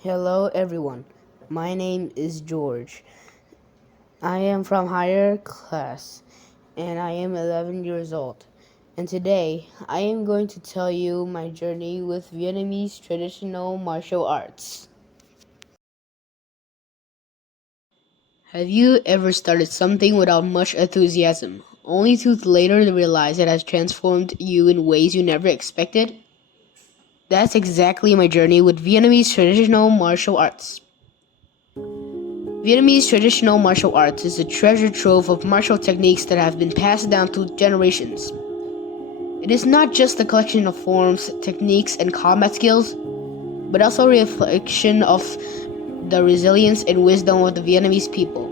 Hello everyone, my name is George. I am from higher class and I am 11 years old. And today I am going to tell you my journey with Vietnamese traditional martial arts. Have you ever started something without much enthusiasm, only to later realize it has transformed you in ways you never expected? That's exactly my journey with Vietnamese traditional martial arts. Vietnamese traditional martial arts is a treasure trove of martial techniques that have been passed down through generations. It is not just a collection of forms, techniques, and combat skills, but also a reflection of the resilience and wisdom of the Vietnamese people.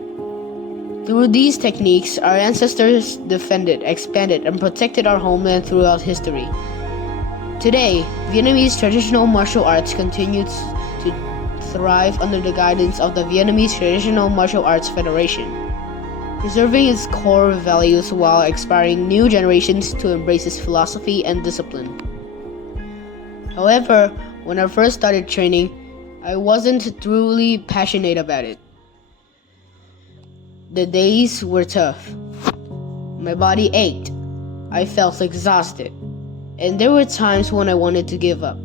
Through these techniques, our ancestors defended, expanded, and protected our homeland throughout history. Today, Vietnamese traditional martial arts continues to thrive under the guidance of the Vietnamese Traditional Martial Arts Federation, preserving its core values while inspiring new generations to embrace its philosophy and discipline. However, when I first started training, I wasn't truly passionate about it. The days were tough. My body ached. I felt exhausted. And there were times when I wanted to give up.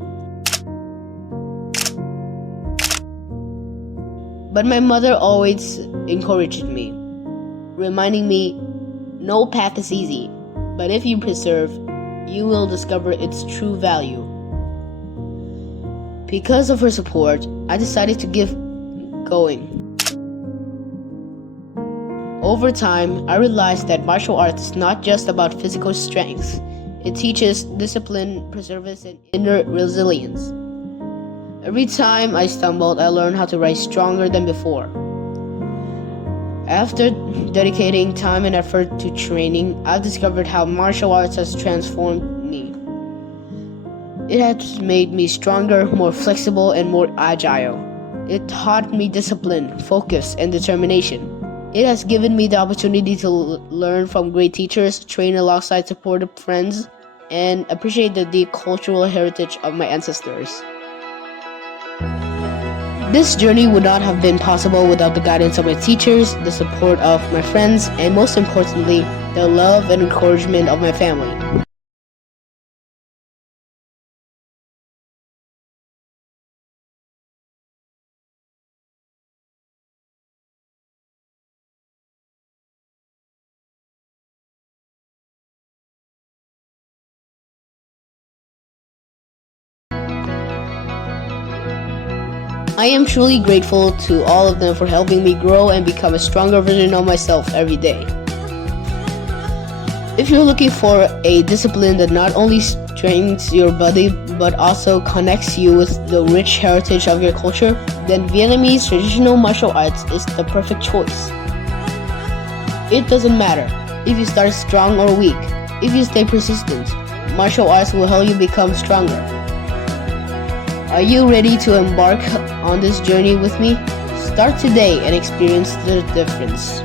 But my mother always encouraged me, reminding me, no path is easy, but if you persevere, you will discover its true value. Because of her support, I decided to give going. Over time, I realized that martial arts is not just about physical strength. It teaches discipline, perseverance, and inner resilience. Every time I stumbled, I learned how to rise stronger than before. After dedicating time and effort to training, I've discovered how martial arts has transformed me. It has made me stronger, more flexible, and more agile. It taught me discipline, focus, and determination. It has given me the opportunity to learn from great teachers, train alongside supportive friends, and appreciate the deep cultural heritage of my ancestors. This journey would not have been possible without the guidance of my teachers, the support of my friends, and most importantly, the love and encouragement of my family. I am truly grateful to all of them for helping me grow and become a stronger version of myself every day. If you're looking for a discipline that not only strengthens your body but also connects you with the rich heritage of your culture, then Vietnamese traditional martial arts is the perfect choice. It doesn't matter if you start strong or weak. If you stay persistent, martial arts will help you become stronger. Are you ready to embark on this journey with me? Start today and experience the difference.